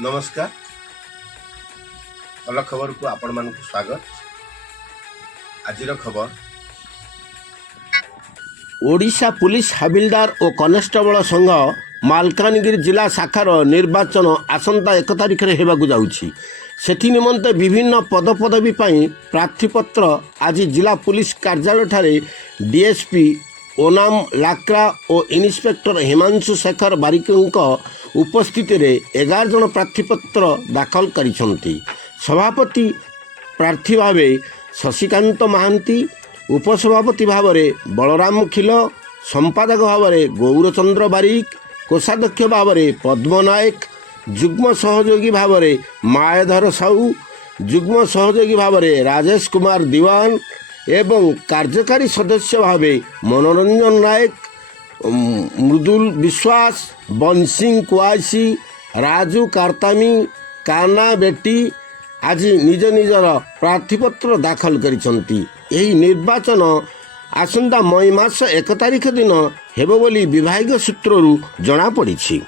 नमस्कार भल खबर को आपण मानक स्वागत। आज खबर ओडिशा पुलिस हाबिलदार और कनेस्टेबल संघ मालकानगिरी जिला शाखार निर्वाचन आसंता 1 तारिख में होगा जाऊँगी। से निमंते विभिन्न पदपदवी प्रार्थीपत्र आज जिला पुलिस कार्यालय ठारे डीएसपी ओनाम लाक्रा और इन्स्पेक्टर हिमांशु शेखर बारिकों उपस्थित 11 जन प्रार्थीपत्र दाखल करिसेंती। सभापति प्रार्थी भाव शशिकांत महांती, उपसभापति भाव में बलराम खिल, संपादक भाव में गौरचंद्र बारिक, कोषाध्यक्ष भाव में पद्म नायक, जुग्म सहयोगी भाव में मायाधर साहू, जुग्म सहयोगी भाव में राजेश कुमार दीवान एवं कार्यकारी सदस्य भाव मनोरंजन नायक, मृदुल विश्वास, बंसिंग कुआसी, राजू कार्तामी, काना बेटी आज निज निजर प्रार्थीपत्र दाखल करिसंती। एही निर्वाचन आसंता मई मास 1 तारिख दिन हेबो बोली विभागीय सूत्ररू जना पड़िछि।